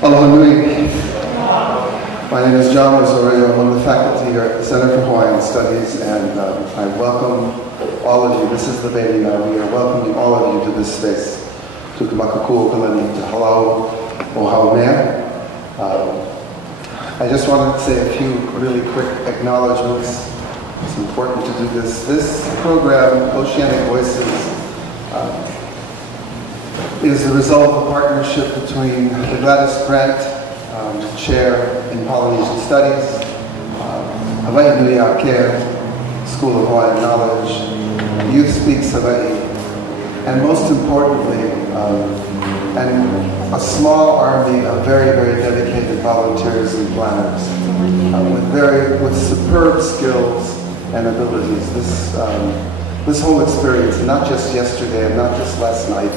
Aloha nui. My name is John Rosario. I'm one of the faculty here at the Center for Hawaiian Studies, and I welcome all of you. This is the baby now. We are welcoming all of you to this space, to Kamakakūokalani, to Halau, o Haumea. I just wanted to say a few really quick acknowledgments. It's important to do this. This program, Oceanic Voices, is the result of a partnership between the Gladys Grant Chair in Polynesian Studies, Hawaiian Care, School of Hawaiian Knowledge, Youth Speaks Hawaii, and most importantly, and a small army of very, very dedicated volunteers and planners with superb skills and abilities. This whole experience, not just yesterday and not just last night,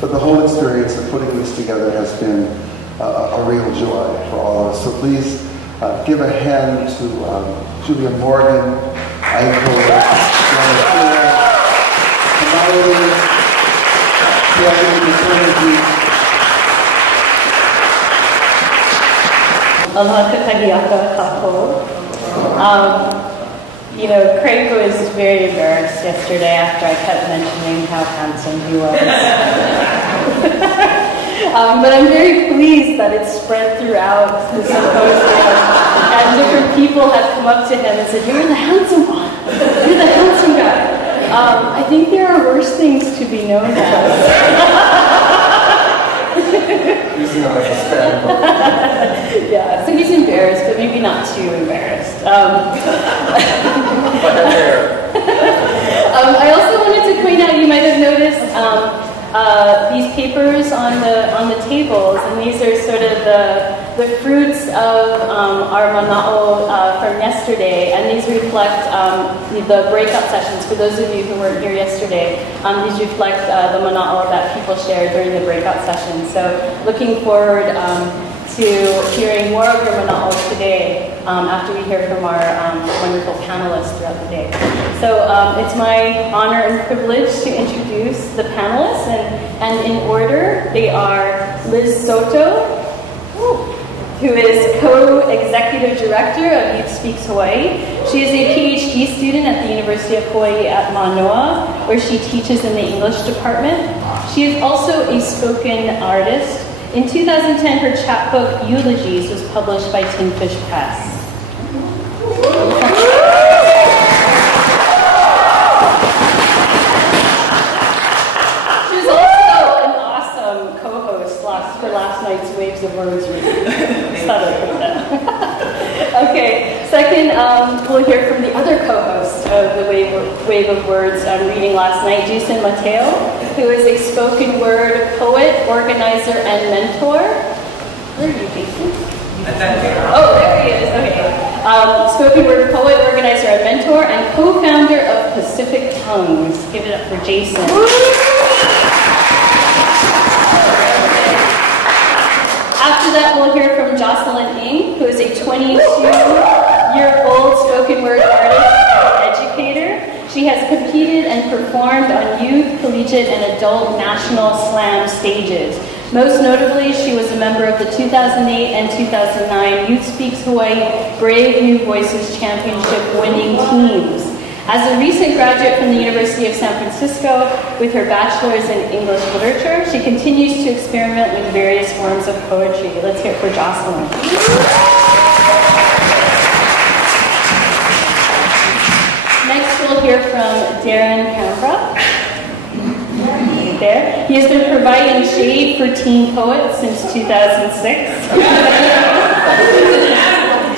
but the whole experience of putting this together has been a real joy for all of us. So please give a hand to Julia Morgan, Aiko, Aloha kakahiaka kako. You know, Craig was very embarrassed yesterday after I kept mentioning how handsome he was. But I'm very pleased that it's spread throughout the symposium, and different people have come up to him and said, "You're the handsome one. You're the handsome guy." I think there are worse things to be known as. Using it as a stand. Yeah, so he's embarrassed, but maybe not too embarrassed. I also wanted to point out, you might have noticed these papers on the tables, and these are sort of the fruits of our Mānoa from yesterday, and these reflect the breakout sessions. For those of you who weren't here yesterday, these reflect the Mānoa that people shared during the breakout sessions. So looking forward to hearing more of your Mānoa today after we hear from our wonderful panelists throughout the day. So it's my honor and privilege to introduce the panelists, and in order, they are Liz Soto, who is co-executive director of Youth Speaks Hawaii. She is a PhD student at the University of Hawaii at Mānoa, where she teaches in the English department. She is also a spoken artist. In 2010, her chapbook, Eulogies, was published by Tin Fish Press. She was also an awesome co-host for last night's Waves of Words reading. Okay, second, we'll hear from the other co-host of the Wave of Words reading last night, Jason Mateo, who is a spoken word poet, organizer, and mentor. Where are you, Jason? Oh, there he is. Okay. Spoken word poet, organizer, and mentor, and co-founder of Pacific Tongues. Give it up for Jason. After that, we'll hear from Jocelyn Ng, who is a 22-year-old spoken word artist and educator. She has competed and performed on youth, collegiate, and adult national slam stages. Most notably, she was a member of the 2008 and 2009 Youth Speaks Hawaii Brave New Voices Championship winning teams. As a recent graduate from the University of San Francisco with her bachelor's in English literature, she continues to experiment with various forms of poetry. Let's hear it for Jocelyn. Next, we'll hear from Darren Canberra. There. He has been providing shade for teen poets since 2006.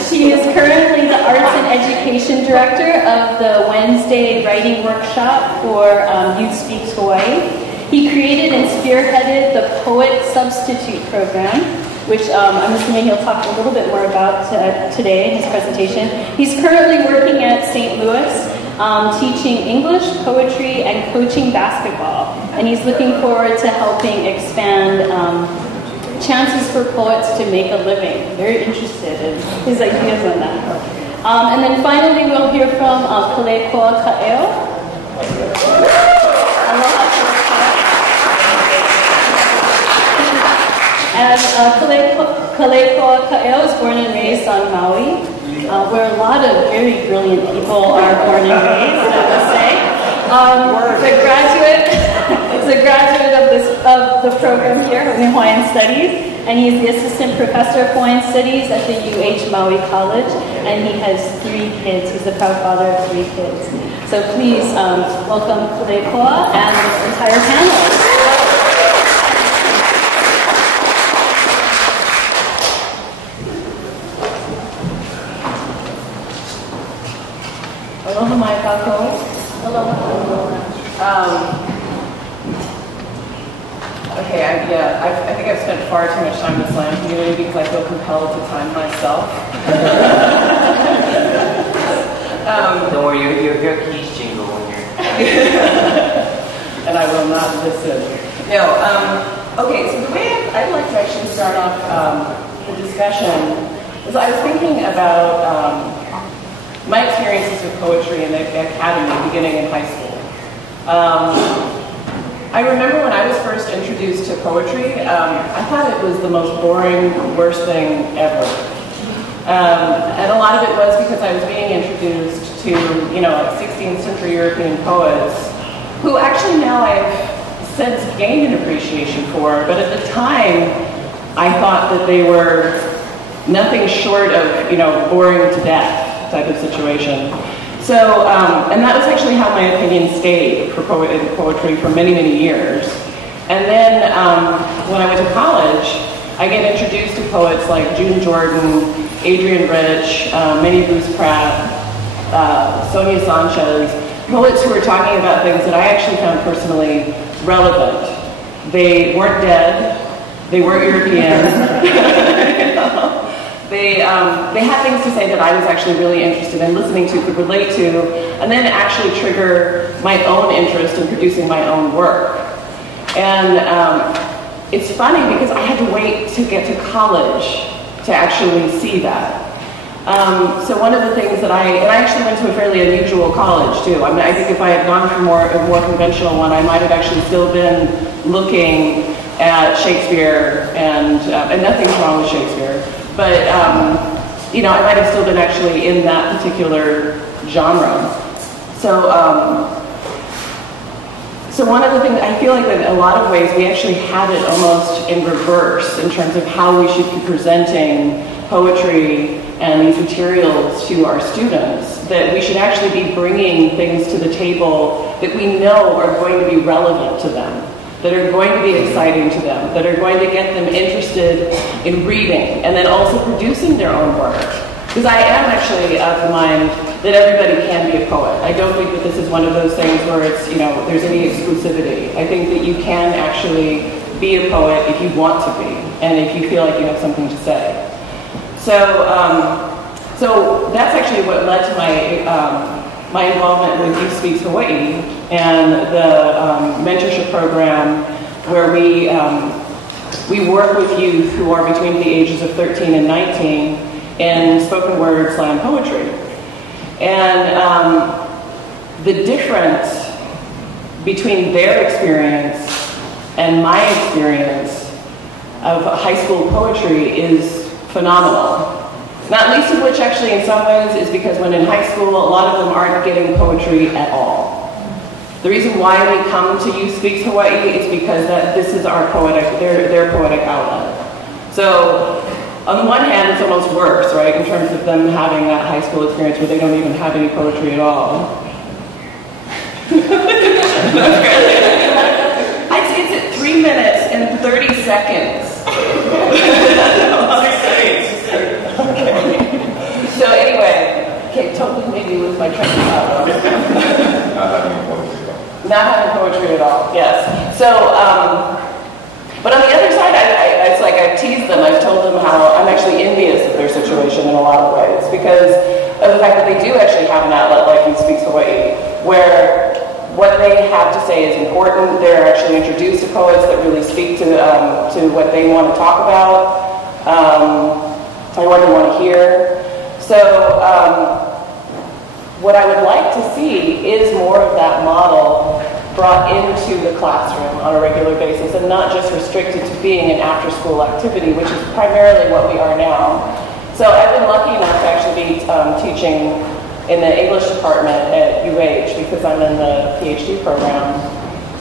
She is currently the Arts and Education Director of the Wednesday Writing Workshop for Youth Speaks Hawaii. He created and spearheaded the Poet Substitute Program, which I'm assuming he'll talk a little bit more about today in his presentation. He's currently working at St. Louis, teaching English, poetry, and coaching basketball. And he's looking forward to helping expand chances for poets to make a living. Very interested in his ideas on that. And then finally, we'll hear from Kamakakūokalani. And Kamakakūokalani was born and raised on Maui, where a lot of very brilliant people are born and raised, I must say. He's a graduate of the program here, Hawaiian Studies, and he's the assistant professor of Hawaiian Studies at the UH Maui College, and he has 3 kids. He's the proud father of 3 kids. So please welcome Kamakakūokalani and this entire panel. Aloha mai kākou. Aloha. Okay, I think I've spent far too much time in the slam community because I feel compelled to time myself. Don't worry, your keys jingle when you're... And I will not listen. No, okay, so the way I'd like to actually start off the discussion is I was thinking about my experiences with poetry in the academy beginning in high school. I remember when I was first introduced to poetry, I thought it was the most boring, worst thing ever. And a lot of it was because I was being introduced to, 16th century European poets, who actually now I've since gained an appreciation for, but at the time, I thought that they were nothing short of, boring to death type of situation. So, and that was actually how my opinion stayed for poetry for many, many years. And then when I went to college, I get introduced to poets like June Jordan, Adrienne Rich, Minnie Bruce Pratt, Sonia Sanchez, poets who were talking about things that I actually found personally relevant. They weren't dead, they weren't European. They had things to say that I was actually really interested in listening to, could relate to, and then actually trigger my own interest in producing my own work. And it's funny because I had to wait to get to college to actually see that. So one of the things that I actually went to a fairly unusual college too. I mean, I think if I had gone for a more conventional one, I might have actually still been looking at Shakespeare and nothing's wrong with Shakespeare. But, I might have still been actually in that particular genre. So, so one of the things, I feel like in a lot of ways, we actually had it almost in reverse in terms of how we should be presenting poetry and these materials to our students, that we should actually be bringing things to the table that we know are going to be relevant to them, that are going to be exciting to them, that are going to get them interested in reading, and then also producing their own work. Because I am actually of the mind that everybody can be a poet. I don't think that this is one of those things where it's, there's any exclusivity. I think that you can actually be a poet if you want to be, and if you feel like you have something to say. So, so that's actually what led to my involvement with Youth Speaks Hawaii and the mentorship program where we work with youth who are between the ages of 13 and 19 in spoken word slam poetry. And the difference between their experience and my experience of high school poetry is phenomenal. Not least of which actually in some ways is because when in high school, a lot of them aren't getting poetry at all. The reason why we come to Youth Speaks Hawaii is because this is our their poetic outlet. So on the one hand, it's almost worse, right, in terms of them having that high school experience where they don't even have any poetry at all. It's at 3 minutes and 30 seconds. Okay. So anyway, totally made me lose my train of thought. Not having poetry at all, yes. So, but on the other side, it's like I've teased them. I've told them how I'm actually envious of their situation in a lot of ways because of the fact that they do actually have an outlet like Youth Speaks Hawaii, where what they have to say is important. They're actually introduced to poets that really speak to what they want to talk about and what they want to hear. So what I would like to see is more of that model brought into the classroom on a regular basis and not just restricted to being an after-school activity, which is primarily what we are now. So I've been lucky enough to actually be teaching in the English department at UH because I'm in the PhD program.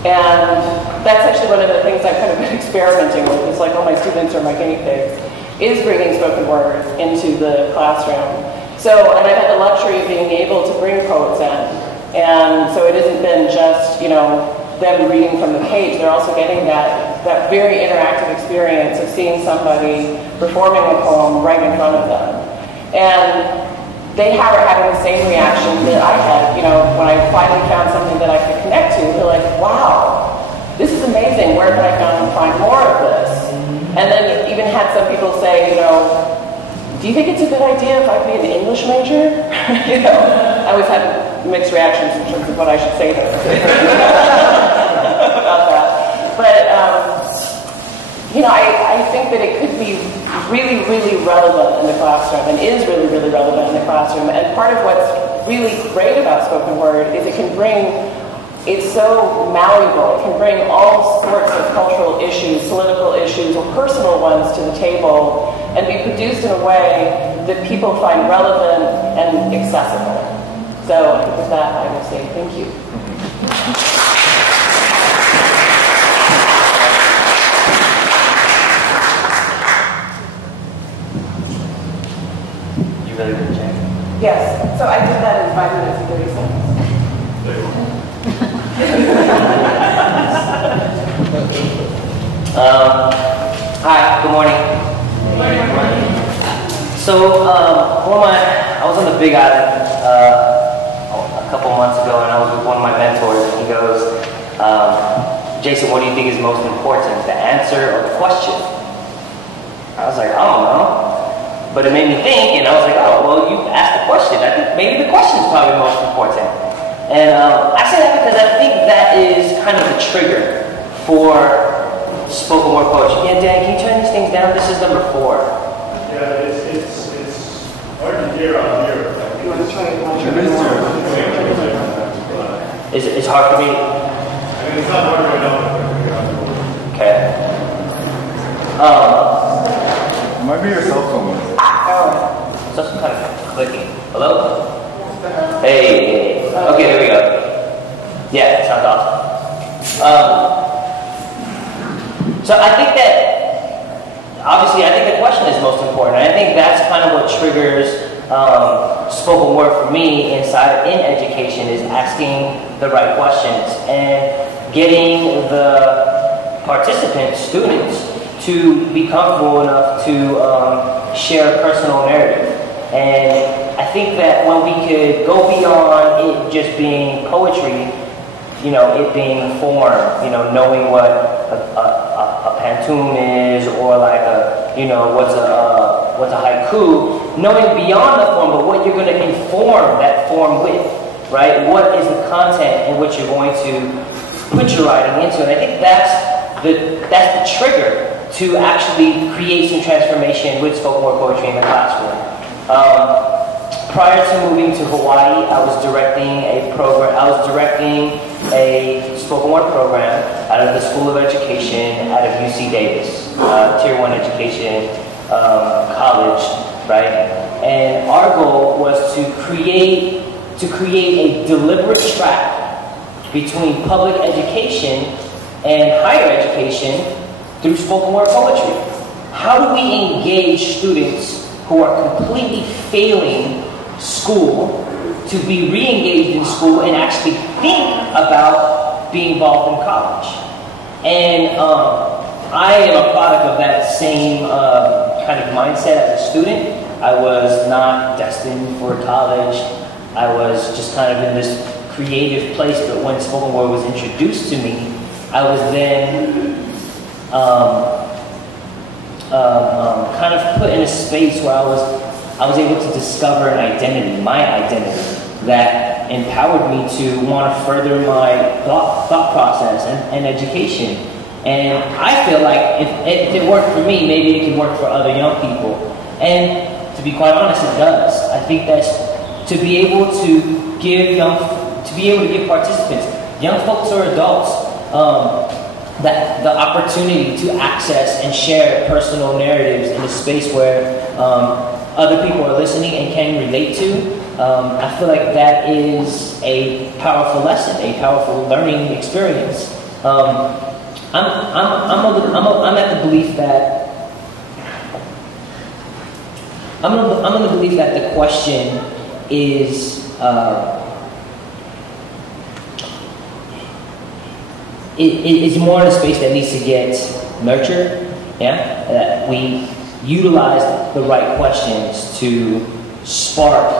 And that's actually one of the things I've kind of been experimenting with. It's like all my students are my guinea pigs, is bringing spoken word into the classroom. So, and I've had the luxury of being able to bring poets in. And so it hasn't been just, you know, them reading from the page. They're also getting that very interactive experience of seeing somebody performing a poem right in front of them. And they are having the same reaction that I had, you know, when I finally found something that I could connect to. They're like, wow, this is amazing. Where can I find more of this? And then even had some people say, you know, do you think it's a good idea if I be an English major? You know, I always had mixed reactions in terms of what I should say to them about that. But, you know, I think that it could be really, really relevant in the classroom and is really, really relevant in the classroom. And part of what's really great about spoken word is it can bring, it's so malleable. It can bring all sorts of cultural issues, political issues, or personal ones to the table and be produced in a way that people find relevant and accessible. So I think with that, I will say thank you. You really did, Jane? Yes. So I did that in 5 minutes and 30 seconds. Hi, good morning. So, I was on the Big Island a couple months ago, and I was with one of my mentors, and he goes, Jason, what do you think is most important, the answer or the question? I was like, I don't know. But it made me think, and I was like, oh, well, you asked the question. I think maybe the question is probably most important. And I say that because I think that is kind of the trigger for spoken word poetry. Yeah, Dan, can you turn these things down? This is number 4. Yeah, it's hard to hear out here. You want to try it? It's hard for me. I mean, it's not hard right now. Okay. It might be your cell phone. So some kind of clicking. Hello? Hey. Okay, there we go. Yeah, sounds awesome. So I think that, obviously, I think the question is most important. I think that's kind of what triggers spoken word for me in education, is asking the right questions and getting the participants, students, to be comfortable enough to share a personal narrative. And I think that when we could go beyond it just being poetry, you know, it being form, you know, knowing what a pantoum is, or like a, you know, what's a haiku, knowing beyond the form, but what you're going to inform that form with, right? What is the content in which you're going to put your writing into? And I think that's the trigger to actually create some transformation with spoken word poetry in the classroom. Prior to moving to Hawaii, I was directing a spoken word program out of the School of Education out of UC Davis, Tier 1 education college, right? And our goal was to create a deliberate track between public education and higher education through spoken word poetry. How do we engage students who are completely failing school to be re-engaged in school and actually think about being involved in college? And I am a product of that same kind of mindset as a student. I was not destined for college. I was just kind of in this creative place, but when spoken word was introduced to me, I was then kind of put in a space where I was able to discover an identity, my identity, that empowered me to want to further my thought process and education. And I feel like if it worked for me, maybe it can work for other young people. And to be quite honest, it does. I think that's to be able to give participants young folks or adults, that the opportunity to access and share personal narratives in a space where other people are listening and can relate to, I feel like that is a powerful lesson, a powerful learning experience. I'm at the belief that I'm in the belief that the question is it's more in a space that needs to get nurtured. Yeah, that we utilize the right questions to spark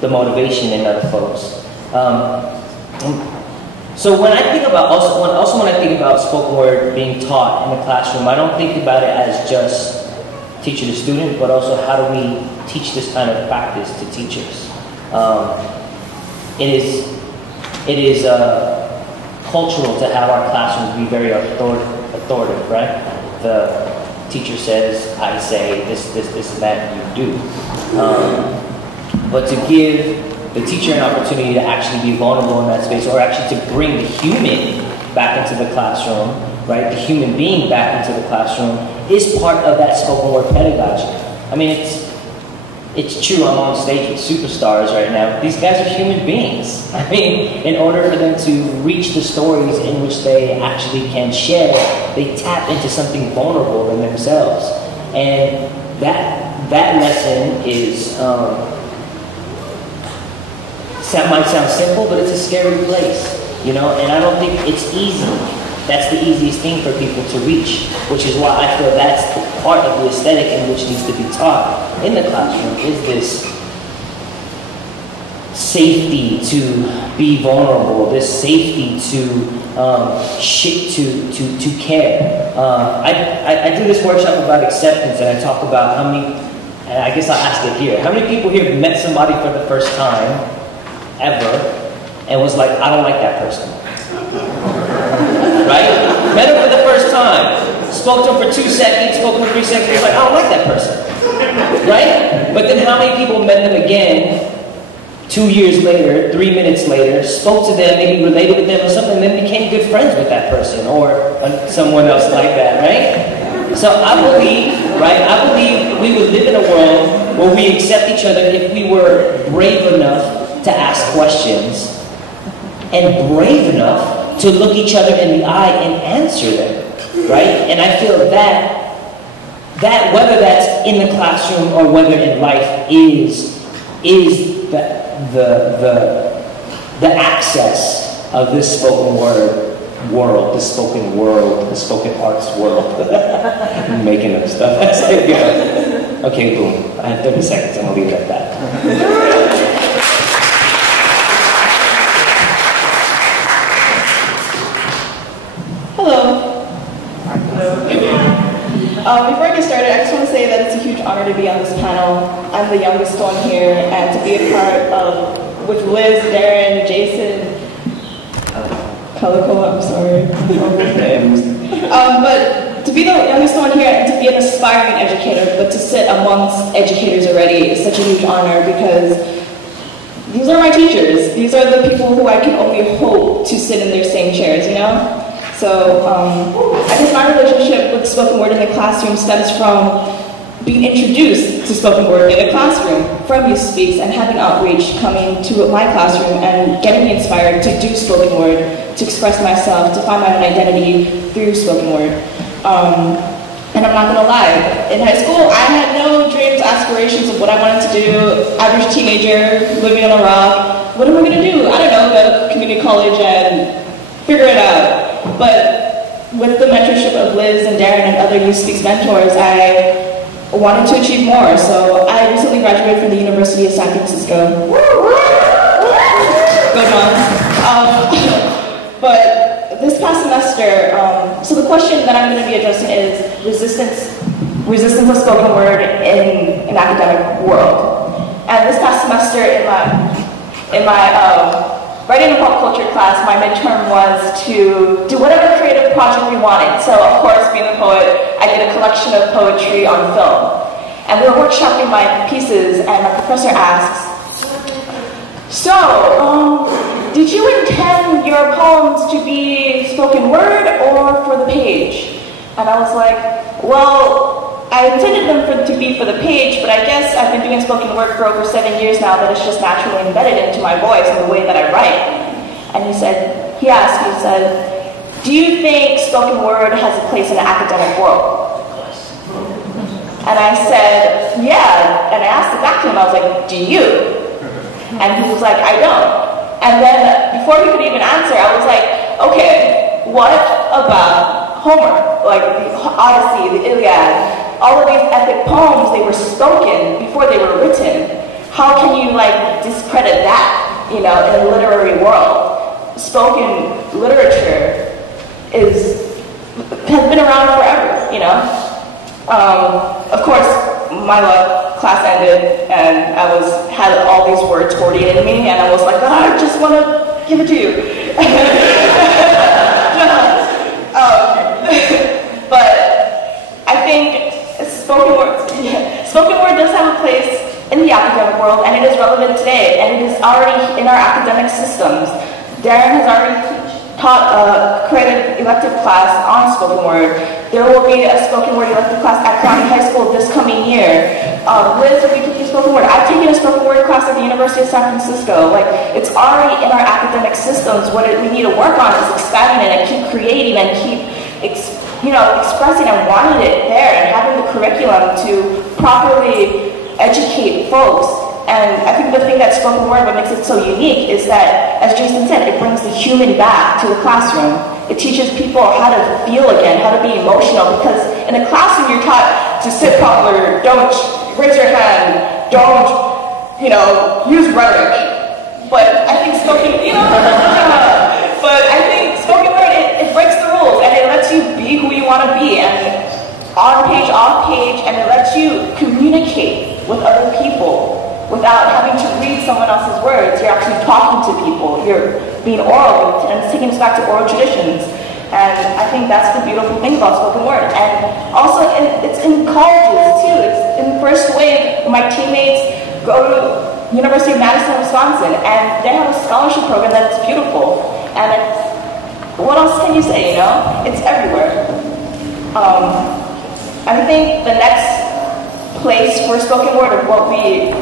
the motivation in other folks. So when I think about when I think about spoken word being taught in the classroom, I don't think about it as just teacher to student, but also how do we teach this kind of practice to teachers? It is cultural to have our classrooms be very authoritative, right? The teacher says, I say, this, and that, you do. But to give the teacher an opportunity to actually be vulnerable in that space, or actually to bring the human back into the classroom, right? The human being back into the classroom is part of that spoken word pedagogy. I mean, it's true, I'm on stage with superstars right now. These guys are human beings. I mean, in order for them to reach the stories in which they actually can share, they tap into something vulnerable in themselves. And that lesson is, might sound simple, but it's a scary place, you know, and I don't think it's easy. That's the easiest thing for people to reach, which is why I feel that's the part of the aesthetic in which needs to be taught in the classroom, is this safety to be vulnerable, this safety to care. I do this workshop about acceptance, and I talk about how many, and I guess I'll ask it here, how many people here have met somebody for the first time ever and was like, I don't like that person? Right? Met him for the first time, spoke to him for 2 seconds, spoke to him for 3 seconds, was like, I don't like that person. Right? But then how many people met them again 2 years later, 3 minutes later, spoke to them, maybe related with them or something, and then became good friends with that person or someone else like that, right? So I believe, right, we would live in a world where we accept each other if we were brave enough to ask questions and brave enough to look each other in the eye and answer them, right? And I feel that whether that's in the classroom or whether in life is the access of this spoken word world, the spoken arts world. I'm making up stuff as I go. Okay, boom. I have 30 seconds. I'm gonna leave it at that. Hello. Before I get started, I just want to say that it's a huge honor to be on this panel. I'm the youngest one here, and to be a part of, with Liz, Darren, Jason, Kamakakūokalani, I'm sorry. But to be the youngest one here and to be an aspiring educator, but to sit amongst educators already is such a huge honor, because these are my teachers. These are the people who I can only hope to sit in their same chairs, you know? So I guess my relationship with spoken word in the classroom stems from being introduced to spoken word in the classroom from Youth Speaks and having outreach coming to my classroom and getting me inspired to do spoken word, to express myself, to find my own identity through spoken word. And I'm not gonna lie, in high school I had no dreams, aspirations of what I wanted to do. Average teenager, living on a rock. What am I gonna do? I don't know, go to community college and figure it out. But with the mentorship of Liz and Darren and other Youth Speaks mentors, I wanted to achieve more. So I recently graduated from the University of San Francisco. Go Johns. But this past semester, so the question that I'm going to be addressing is resistance of spoken word in an academic world. And this past semester in my writing and pop culture class, my midterm was to do whatever creative project we wanted. So, of course, being a poet, I did a collection of poetry on film. And we were workshopping my pieces, and my professor asks, so, did you intend your poems to be spoken word or for the page? And I was like, well, I intended them to be for the page, but I guess I've been doing spoken word for over 7 years now that it's just naturally embedded into my voice and the way that I write. And he said, do you think spoken word has a place in the academic world? And I said, yeah. And I asked it back to him, I was like, do you? And he was like, I don't. And then before he could even answer, I was like, okay, what about Homer? Like the Odyssey, the Iliad, all of these epic poems, they were spoken before they were written. How can you like discredit that, you know, in the literary world? Spoken literature has been around forever, you know? Of course, my class ended and I had all these words hoarded in me and I was like, I just want to give it to you. But I think spoken word does have a place in the academic world and it is relevant today and it is already in our academic systems. Darren has already created elective class on spoken word. There will be a spoken word elective class at County High School this coming year. Liz will be taking spoken word. I've taken a spoken word class at the University of San Francisco. Like, it's already in our academic systems. What we need to work on is expanding it and keep creating and keep expressing and wanting it there and having the curriculum to properly educate folks. And I think the thing that spoken word, what makes it so unique is that, as Jason said, it brings the human back to the classroom. It teaches people how to feel again, how to be emotional, because in a classroom you're taught to sit proper, don't raise your hand, don't, use rhetoric. But I think spoken word, it breaks the rules and it lets you be who you want to be, and on page, off page, and it lets you communicate with other people without having to read someone else's words. You're actually talking to people. You're being oral, and it's taking us back to oral traditions. And I think that's the beautiful thing about spoken word. And also, it's in colleges too. It's in first wave. My teammates go to University of Madison, Wisconsin, and they have a scholarship program that's beautiful. And what else can you say? It's everywhere. I think the next place for spoken word of what we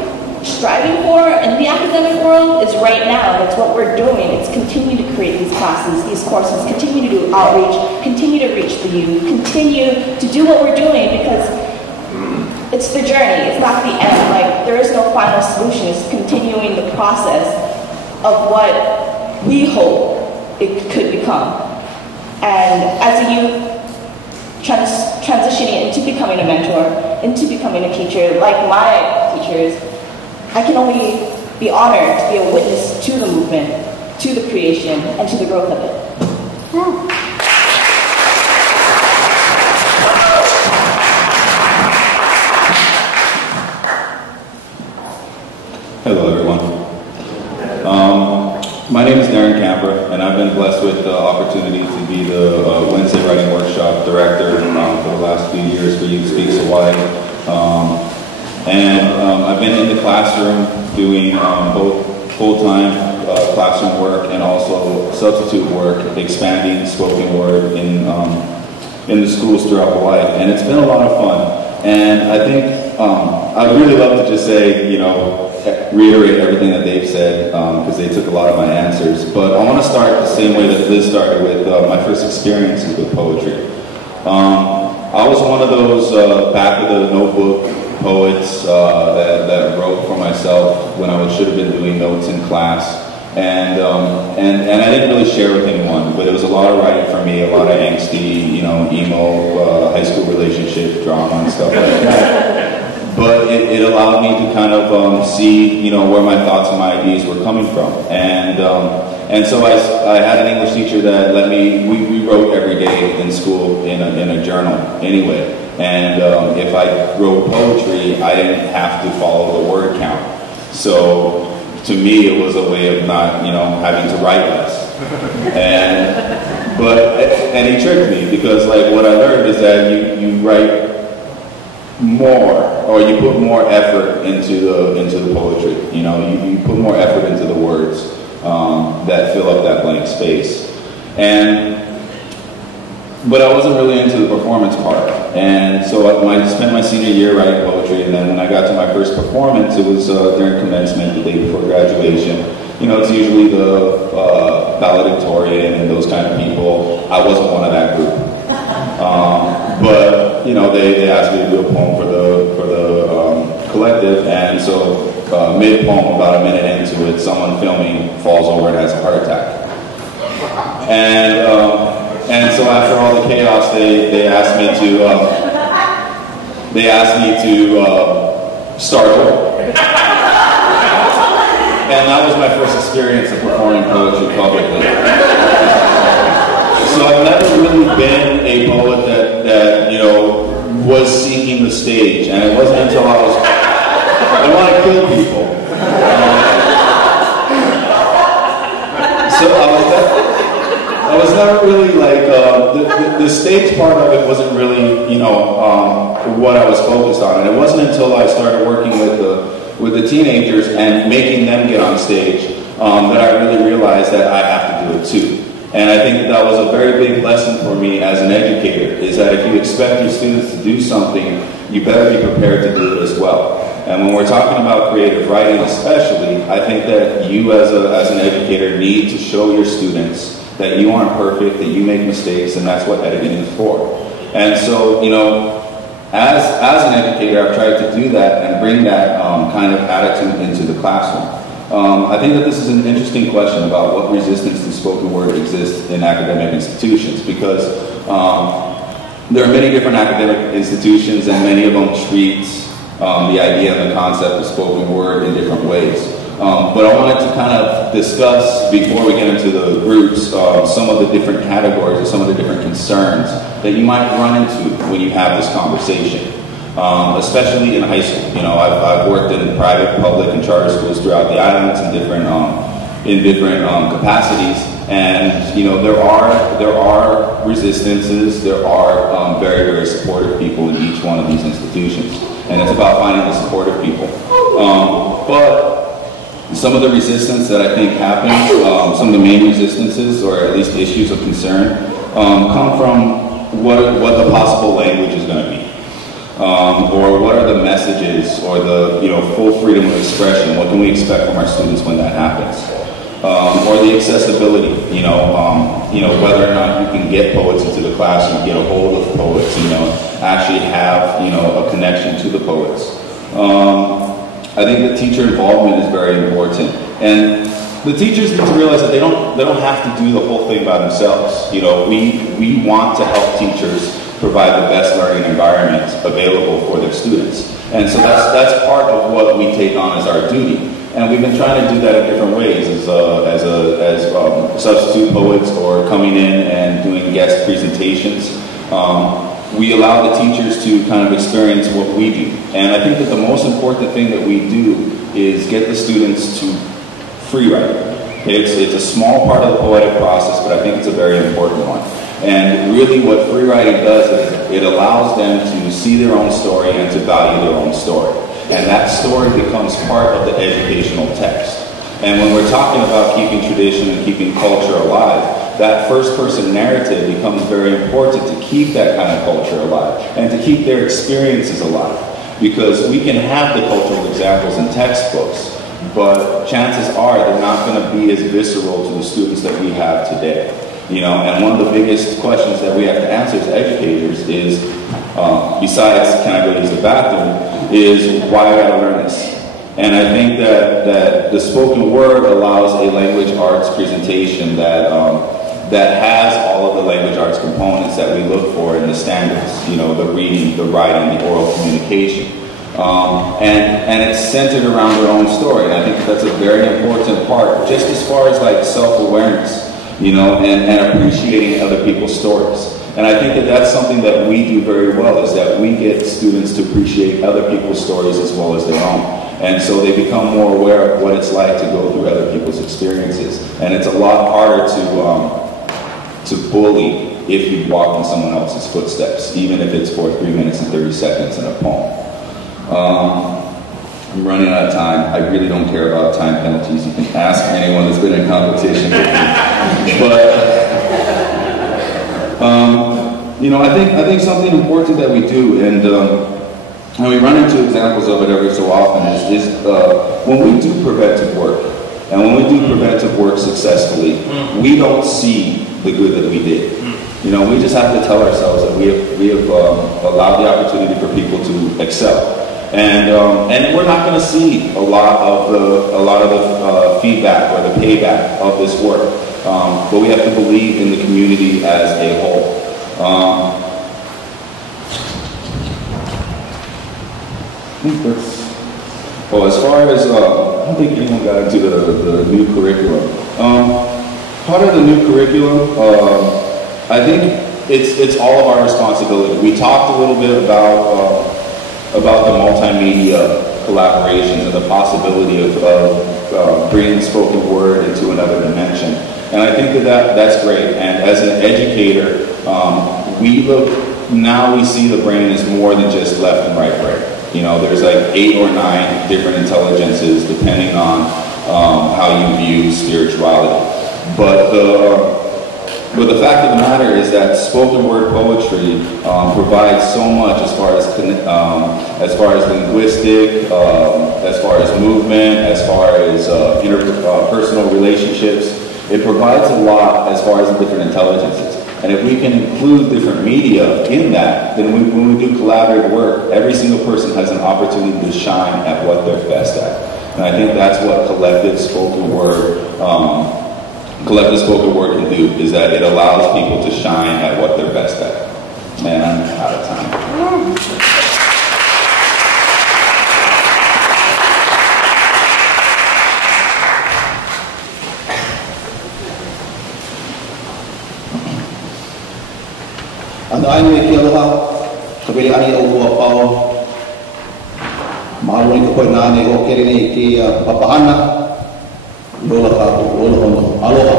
striving for in the academic world is right now. That's what we're doing. It's continue to create these classes, these courses, continue to do outreach, continue to reach the youth, continue to do what we're doing, because it's the journey. It's not the end. Like, there is no final solution. It's continuing the process of what we hope it could become. And as a youth, transitioning into becoming a mentor, into becoming a teacher, like my teachers, I can only be honored to be a witness to the movement, to the creation, and to the growth of it. Hello, everyone. My name is Darren Camper, and I've been blessed with the opportunity to be the Wednesday Writing Workshop Director for the last few years for Youth Speaks Hawaii. I've been in the classroom doing both full-time classroom work and also substitute work, expanding spoken word in the schools throughout Hawaii. And it's been a lot of fun. And I think I'd really love to just say, reiterate everything that they've said, because they took a lot of my answers. But I want to start the same way that Liz started with my first experiences with poetry. I was one of those back of the notebook poets that wrote for myself when I should have been doing notes in class, and I didn't really share with anyone. But it was a lot of writing for me, a lot of angsty, emo, high school relationship drama and stuff like that. But it allowed me to kind of see, where my thoughts and my ideas were coming from, and so I had an English teacher that let me. We wrote every day in school in a journal anyway. And if I wrote poetry, I didn't have to follow the word count. So to me, it was a way of not, having to write less. And he tricked me, because what I learned is that you write more, or you put more effort into the poetry. You put more effort into the words. that fill up that blank space. But I wasn't really into the performance part. And so I spent my senior year writing poetry, and then when I got to my first performance, it was during commencement, the day before graduation. You know, it's usually the valedictorian and those kind of people. I wasn't one of that group. But, you know, they asked me to do a poem for the collective, and so mid-poem, about a minute into it, someone filming falls over and has a heart attack. And so after all the chaos, they asked me to start over. And that was my first experience of performing poetry publicly. So I've never really been a poet that you know, was seeking the stage, and it wasn't until I want to kill people. So I was never really like, the stage part of it wasn't really, you know, what I was focused on. And it wasn't until I started working with the teenagers and making them get on stage that I really realized that I have to do it too. And I think that was a very big lesson for me as an educator, is that if you expect your students to do something, you better be prepared to do it as well. And when we're talking about creative writing especially, I think that you as an educator need to show your students that you aren't perfect, that you make mistakes, and that's what editing is for. And so, you know, as an educator, I've tried to do that and bring that kind of attitude into the classroom. I think that this is an interesting question about what resistance to spoken word exists in academic institutions, because there are many different academic institutions, and many of them treat the idea and the concept of spoken word in different ways. But I wanted to kind of discuss, before we get into the groups, some of the different categories or some of the different concerns that you might run into when you have this conversation, especially in high school. You know, I've worked in private, public, and charter schools throughout the islands in different capacities, and you know, there are resistances, there are very, very supportive people in each one of these institutions, and it's about finding the supportive people. But some of the resistance that I think happens, some of the main resistances, or at least issues of concern, come from what the possible language is going to be, or what are the messages, or the full freedom of expression. What can we expect from our students when that happens, or the accessibility. Whether or not you can get poets into the classroom, get a hold of poets, actually have a connection to the poets. I think that teacher involvement is very important, and the teachers need to realize that they don't have to do the whole thing by themselves. We want to help teachers provide the best learning environment available for their students, and so that's part of what we take on as our duty. And we've been trying to do that in different ways, as substitute poets, or coming in and doing guest presentations. We allow the teachers to kind of experience what we do. And I think that the most important thing that we do is get the students to free write. It's a small part of the poetic process, but I think it's a very important one. And really what free writing does is it allows them to see their own story and to value their own story. And that story becomes part of the educational text. And when we're talking about keeping tradition and keeping culture alive, that first-person narrative becomes very important to keep that kind of culture alive and to keep their experiences alive. Because we can have the cultural examples in textbooks, but chances are they're not going to be as visceral to the students that we have today. And one of the biggest questions that we have to answer as educators is, besides can I go use the bathroom, is why I got to learn this? And I think that the spoken word allows a language arts presentation that has all of the language arts components that we look for in the standards, the reading, the writing, the oral communication. And it's centered around their own story. And I think that's a very important part, just as far as like self-awareness, and appreciating other people's stories. And I think that that's something that we do very well, is that we get students to appreciate other people's stories as well as their own. And so they become more aware of what it's like to go through other people's experiences. And it's a lot harder to bully if you walk in someone else's footsteps, even if it's for 3 minutes and 30 seconds in a poem. I'm running out of time. I really don't care about time penalties. You can ask anyone that's been in competition with me. But, you know, I think something important that we do, and we run into examples of it every so often, is when we do preventive work, and when we do preventive work successfully, we don't see the good that we did. You know, we just have to tell ourselves that we have allowed the opportunity for people to excel. And we're not going to see a lot of the feedback or the payback of this work, but we have to believe in the community as a whole. As far as I don't think anyone got into the new curriculum. Part of the new curriculum, I think it's all of our responsibility. We talked a little bit about the multimedia collaborations and the possibility of bringing spoken word into another dimension. And I think that's great. And as an educator, we see the brain as more than just left and right brain. You know, there's like 8 or 9 different intelligences depending on how you view spirituality. But the fact of the matter is that spoken word poetry provides so much as far as linguistic, as far as movement, as far as interpersonal relationships. It provides a lot as far as the different intelligences. And if we can include different media in that, then when we do collaborative work, every single person has an opportunity to shine at what they're best at. And I think that's what collective spoken word can do, is that it allows people to shine at what they're best at. And I'm out of time. Ano ay may kialoha, kabili ani o kuha pao, maawin ko po na ani o kirini ki papahana, lola ka to, lola hono, aloha.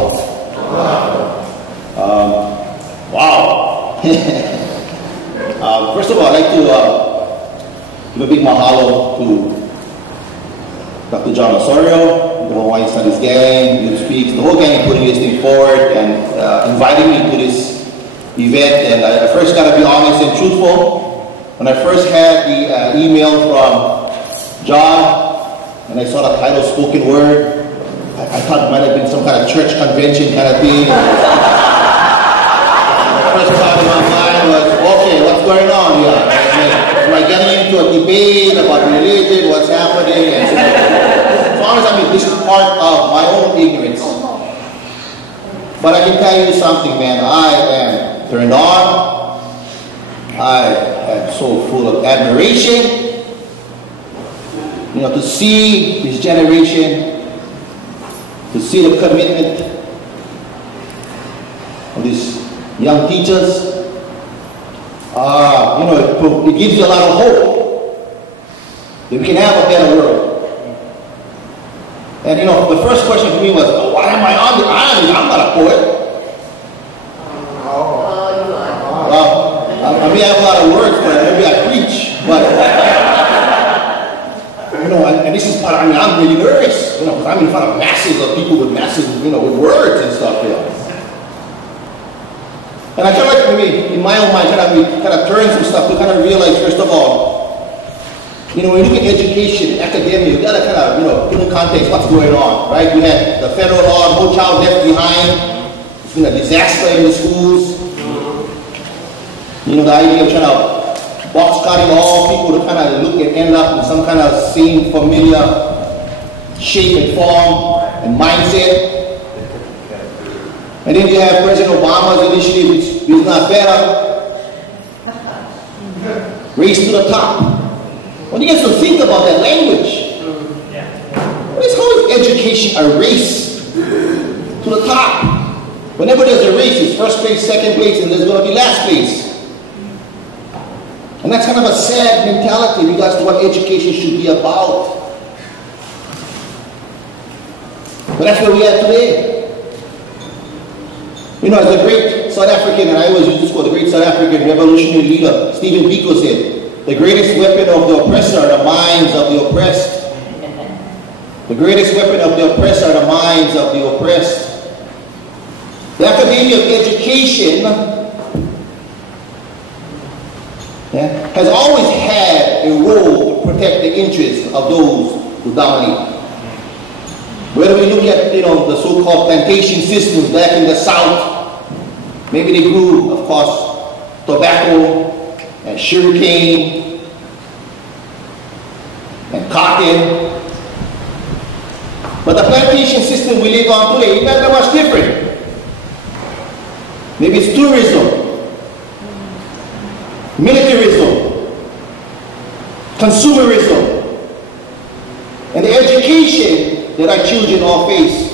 Wow. First of all, I'd like to give a big mahalo to Dr. John Osorio, the Hawaiian Studies gang, Youth Speaks, the whole gang putting this thing forward and inviting me to this event. And I first got to be honest and truthful. When I first had the email from John and I saw the title Spoken Word, I thought it might have been some kind of church convention kind of thing. The first thought in my mind was, okay, what's going on here? Am I getting into a debate about religion, what's happening? And as long as this is part of my own ignorance. But I can tell you something, man. I am turned on. I am so full of admiration. You know, to see this generation, to see the commitment of these young teachers, you know, it gives you a lot of hope that we can have a better world. And you know, the first question for me was, why am I on the island? I'm not a poet. I mean, I have a lot of words, but maybe I preach. But you know, and this is part. I mean, I'm really nervous. You know, because I'm in front of masses of people with massive, you know, with words and stuff. You know. And I kind of like, maybe in my own mind, kind of turn some stuff to kind of realize, first of all, you know, when you look at education, academia, you gotta kind of, you know, put in context what's going on, right? We had the federal law, No Child Left Behind. It's been a disaster in the schools. You know, the idea of trying to box cutting all people to kind of look and end up in some kind of same familiar shape and form and mindset. And then you have President Obama's initiative, which is not better. Race to the top. When you get to think about that language, how is education a race to the top? Whenever there's a race, it's first place, second place, and there's going to be last place. And that's kind of a sad mentality in regards to what education should be about. But that's where we are today. You know, as the great South African, and I always use this quote, the great South African revolutionary leader, Stephen Biko said, the greatest weapon of the oppressor are the minds of the oppressed. The greatest weapon of the oppressed are the minds of the oppressed. The Academy of Education has always had a role to protect the interests of those who dominate. Whether we look at the so-called plantation systems back in the South, maybe they grew, of course, tobacco and sugarcane and cotton. But the plantation system we live on today is not much different. Maybe it's tourism, militarism, consumerism, and the education that our children all face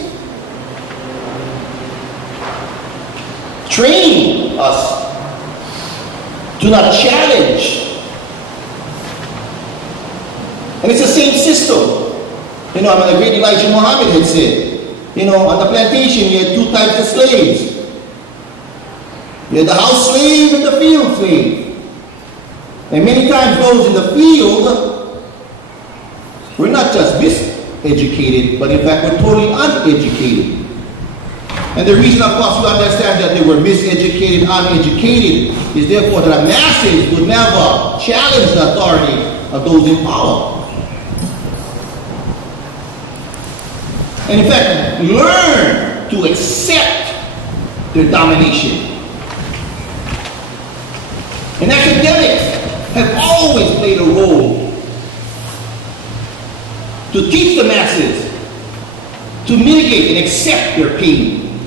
train us to not challenge. And it's the same system. I mean, the great Elijah Muhammad had said, on the plantation you had two types of slaves. You had the house slave and the field slave. And many times those in the field were not just miseducated, but in fact were totally uneducated. And the reason, of course, we understand that they were miseducated, uneducated, is therefore that the masses would never challenge the authority of those in power. And in fact, learn to accept their domination. And academics have always played a role to teach the masses to mitigate and accept their pain.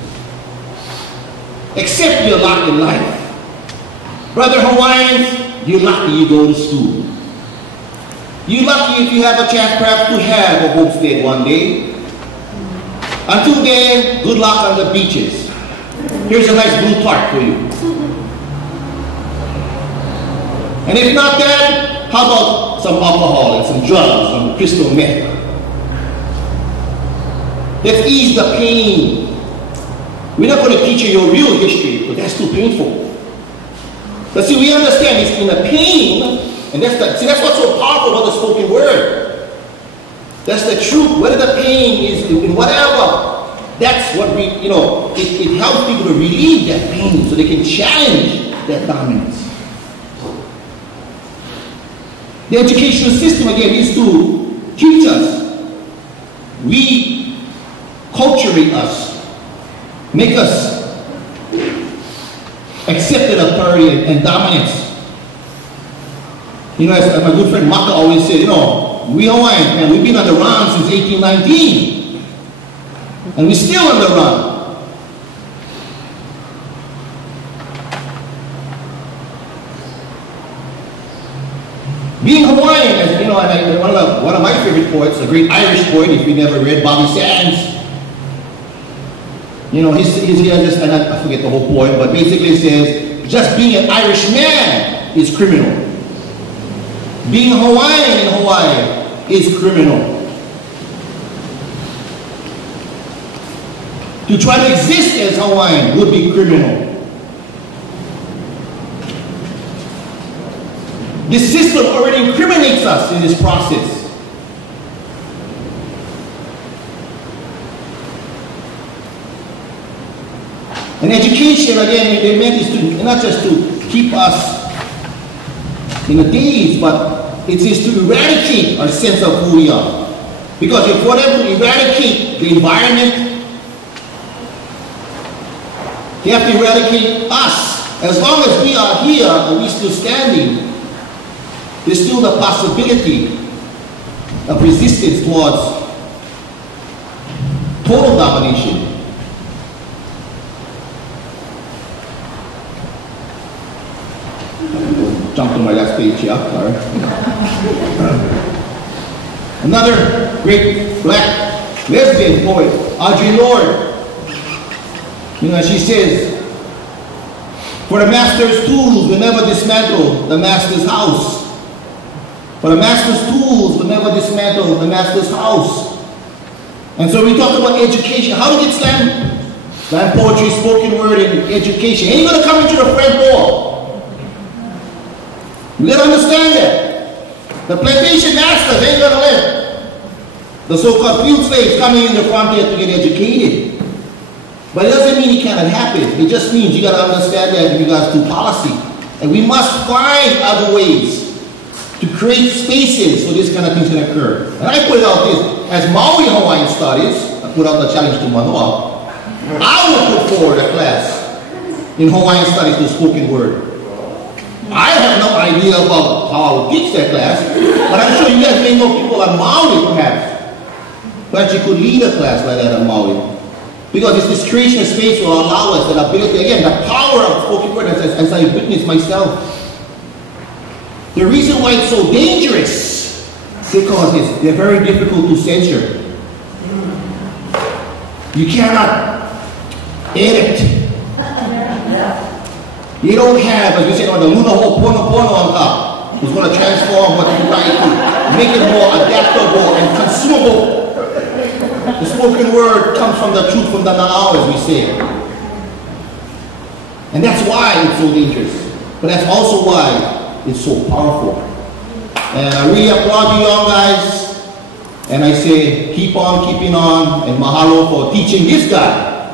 Accept your lot in life. Brother Hawaiians, you're lucky you go to school. You're lucky if you have a chance perhaps to have a homestead one day. Until then, good luck on the beaches. Here's a nice blue tarp for you. And if not that, how about some alcohol and some drugs, some crystal meth? Let's ease the pain. We're not going to teach you your real history, because that's too painful. But see, we understand it's in the pain, and that's what's so powerful about the spoken word. That's the truth. Whether the pain is in whatever, that's what it helps people to relieve that pain so they can challenge that dominance. The educational system, again, is to teach us, reculturate us, make us accept that authority and dominance. As my good friend Maka always said, we Hawaiians, man, we've been on the run since 1819. And we're still on the run. Being Hawaiian, as and one of my favorite poets, a great Irish poet, if you never read, Bobby Sands. He has this, and I forget the whole poem, but basically it says, just being an Irish man is criminal. Being Hawaiian in Hawaii is criminal. To try to exist as Hawaiian would be criminal. This system already incriminates us in this process. And education, again, they meant is to not just to keep us in the days, but it is to eradicate our sense of who we are. Because if we're able to eradicate the environment, they have to eradicate us. As long as we are here and we're still standing, there's still the possibility of resistance towards total domination. Jump to my last page here. Sorry. Another great black lesbian poet, Audre Lorde. She says, for the master's tools will never dismantle the master's house. For the master's tools will never dismantle the master's house. And so we talk about education. How to get slam poetry, spoken word, and education. Ain't going to come into the front door. You got to understand that. The plantation masters ain't going to let The so-called field slaves coming in the frontier to get educated. But it doesn't mean it cannot happen. It just means you got to understand that in regards to policy. And we must find other ways to create spaces so this kind of things can occur. And I put out this, as Maui Hawaiian Studies, I put out the challenge to Mānoa, I would put forward a class in Hawaiian Studies to spoken word. I have no idea about how I would teach that class, but I'm sure you guys may know people on Maui perhaps, who actually could lead a class like that on Maui. Because it's this creation of space will allow us that ability, again, the power of spoken word as I witnessed myself. The reason why it's so dangerous, because they're very difficult to censor. You cannot edit. You don't have, as we say, the luna hole pono on top, who's going to transform what you write to make it more adaptable and consumable. The spoken word comes from the truth, from the na'au, as we say. And that's why it's so dangerous. But that's also why it's so powerful. And I really applaud you young guys. And I say, keep on keeping on. And mahalo for teaching this guy.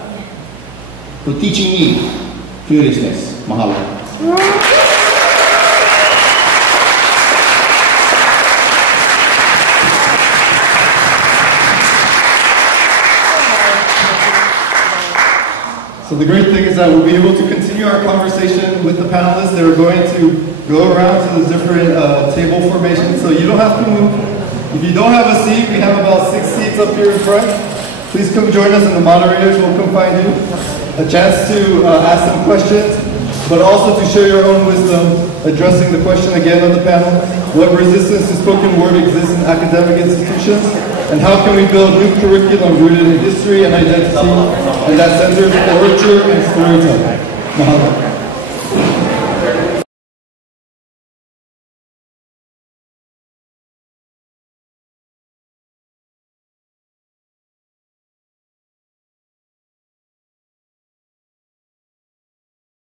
For teaching me fearlessness. Mahalo. So the great thing is that we'll be able to continue our conversation with the panelists. They're going to go around to the different table formations, so you don't have to move. If you don't have a seat, we have about 6 seats up here in front. Please come join us, and the moderators will come find you. A chance to ask them questions, but also to share your own wisdom, addressing the question again on the panel: what resistance to spoken word exists in academic institutions, and how can we build new curriculum rooted in history and identity, and that centers orature and storytelling? Mahalo.